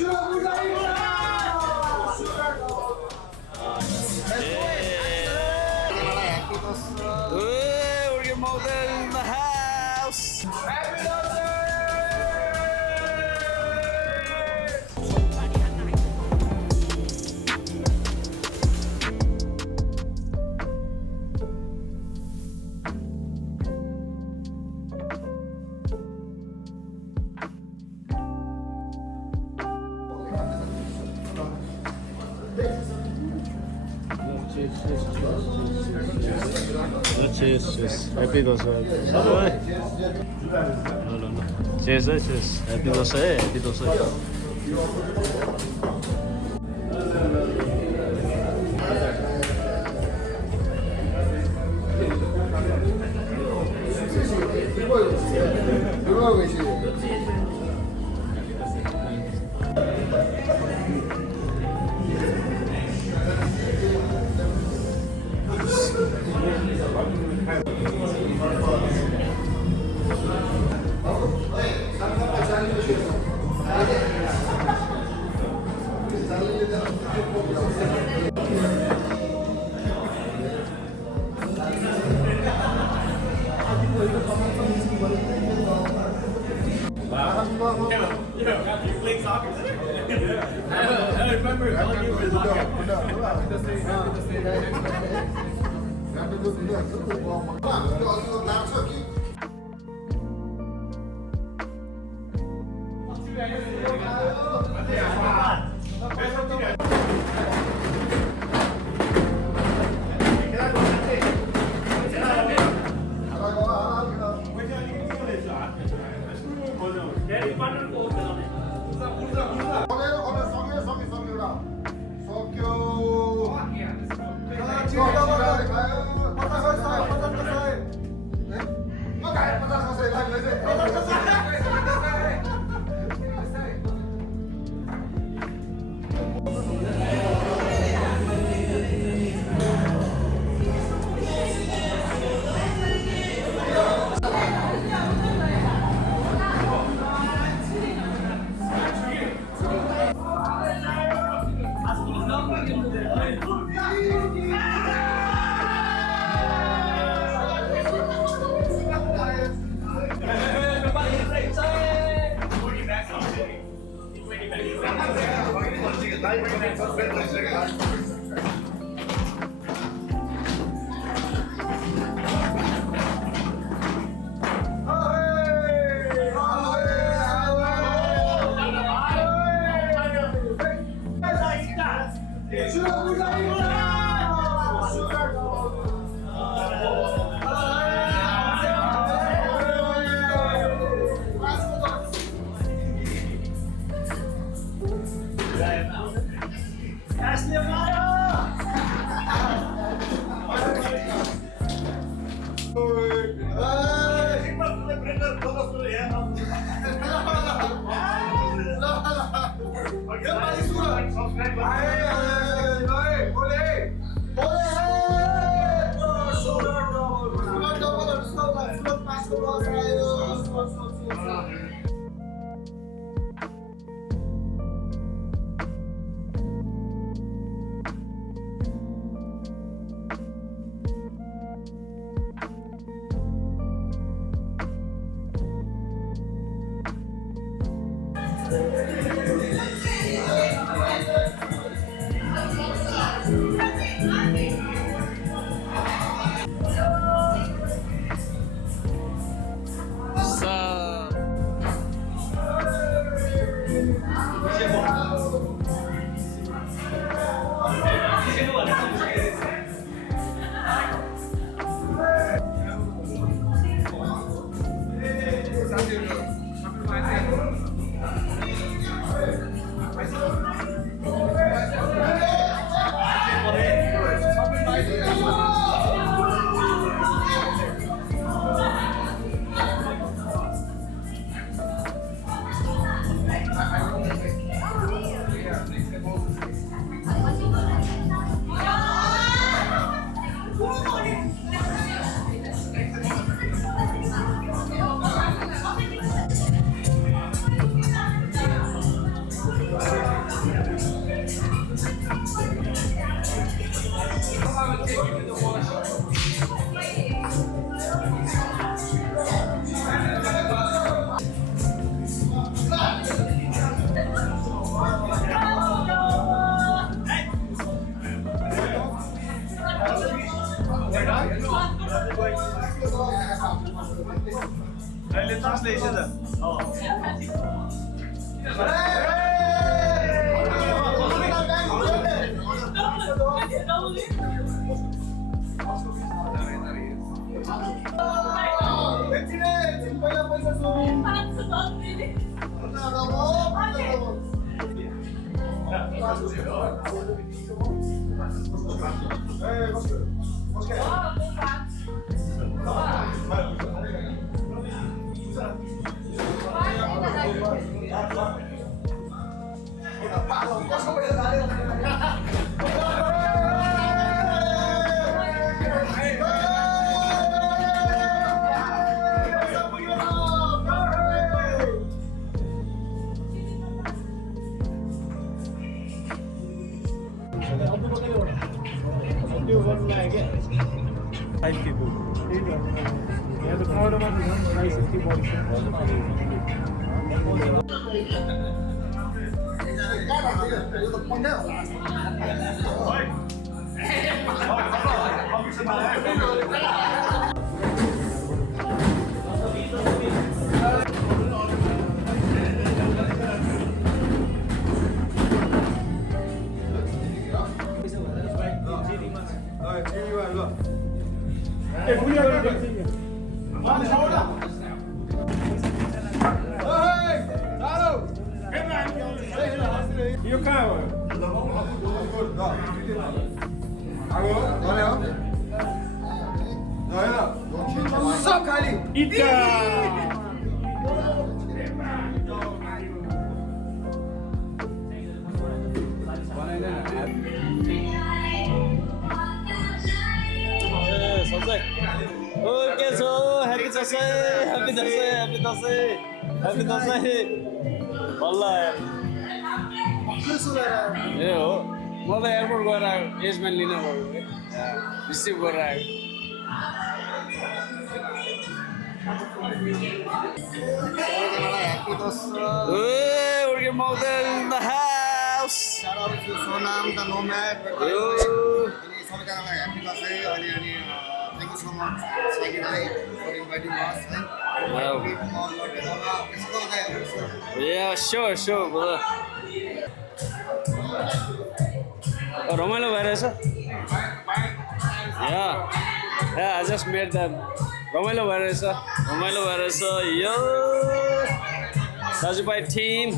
We're model in the house. Cheers. Happy dosa. No. Cheers. Happy dosa. Five people. Yeah, the crowd of nice 50 bodies. You come. सब खाली के छ happy Dashain happy Dashain happy Dashain happy Dashain बल्ल ए हो म त airport गएर आयो एजमेन्ट लिन गएको रिसिभ गरेर आयो Happy Dasra. We're getting more in the house. Shout out to Sonam, the Nomad. Yo. Happy Dasra. Thank you so much, Sagi Rai, for inviting us. Wow. Let's go there. Yeah, sure, brother. रमाइलो भइरहेछ I just met them. रमाइलो भइरहेछ यो दाजुभाइ Tim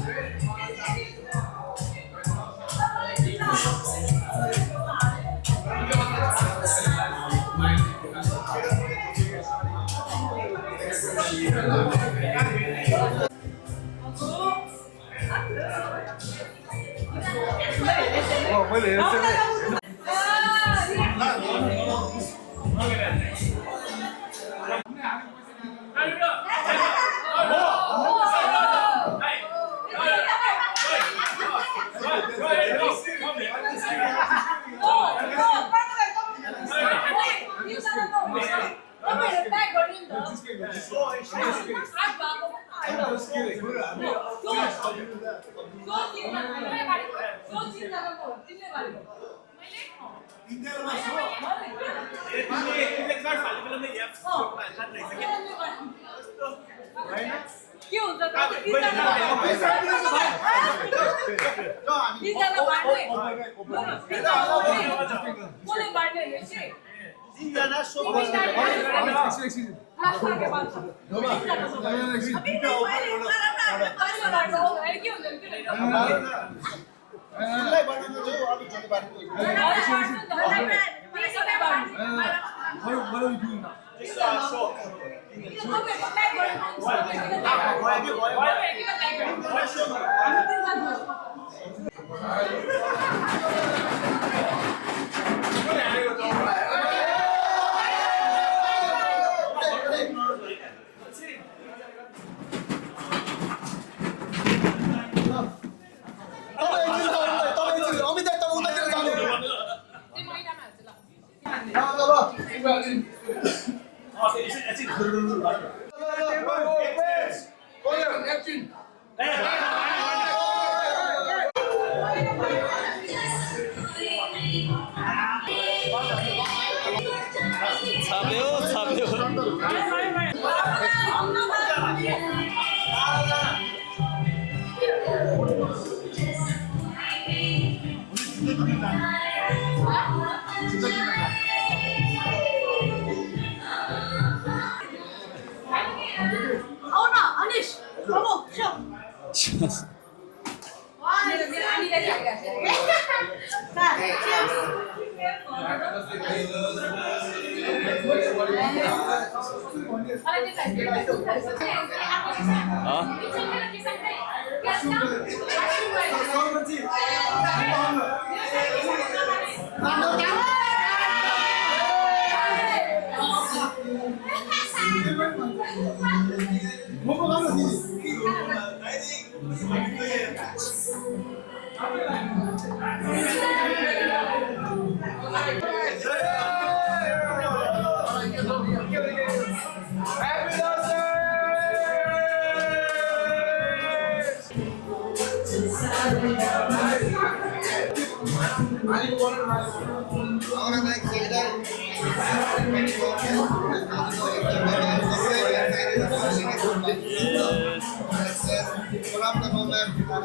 Ahora me queda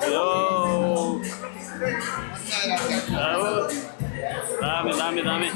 Yo. Dami, dami, dami.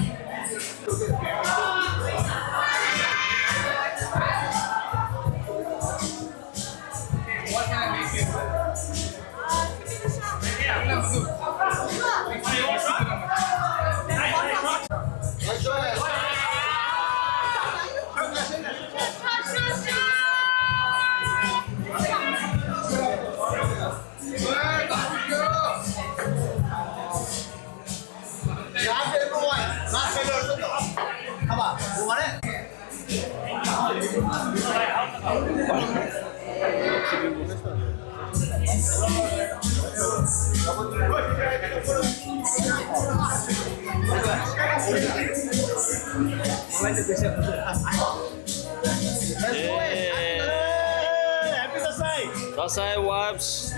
Selesai wipes.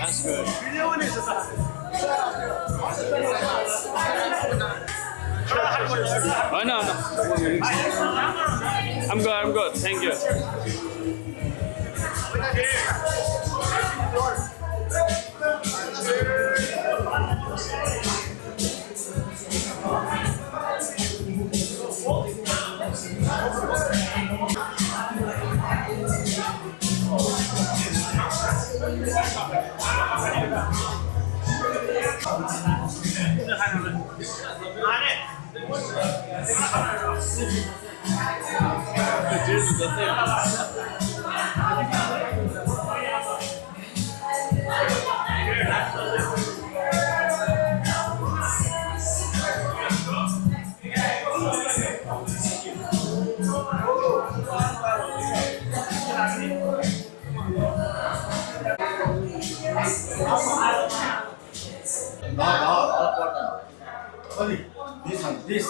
That's good. Oh, no, no. I'm good, I'm good. Thank you. This.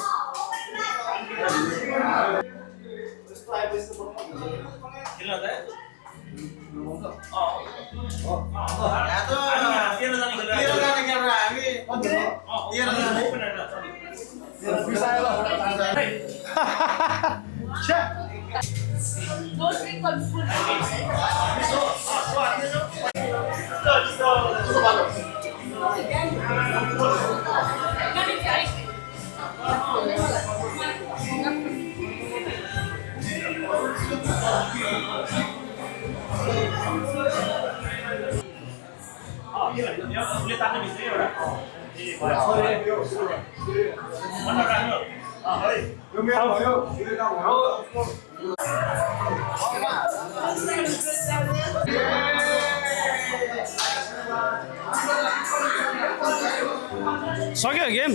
सक्यो game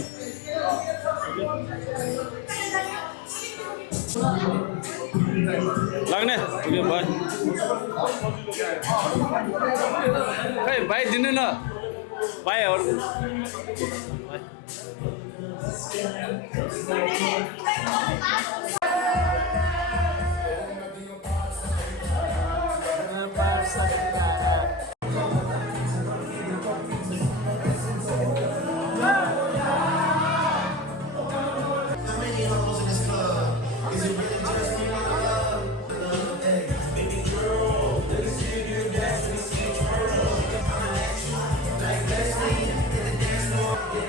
लाग्ने भयो खै भाइ दिनु न भाइ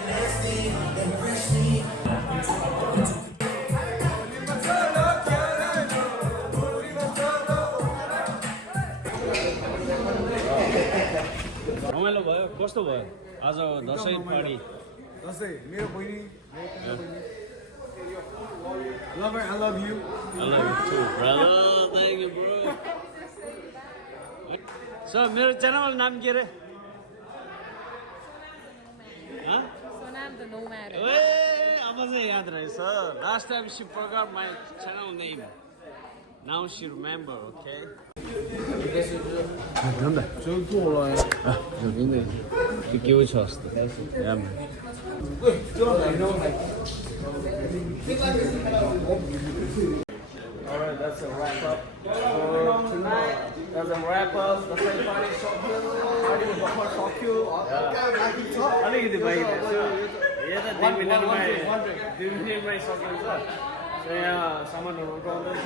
Nasty. कस्तो भयो आज दसैँ पार्टी दसैँ मेरो बहिनी मेरो बहिनी Love her, I love you. I love you too, brother. Thank you, bro. So, मेरो च्यानलको नाम के रे? Huh? Sonam the Nomad. Hey, अब चाहिँ याद रहेछ. Last time she forgot my channel name. Now she remember, okay? 저기 또 올라와요. 저기 있네. 기분 좋았어. 야, Alright, that's a wrap up. So tonight, that's a wrap up. The same party party before Tokyo. अलिकति भइरहेछ यो त 2 मिनेटमै सकिन्छ सो यहाँ सामानहरू उठाउँदैछ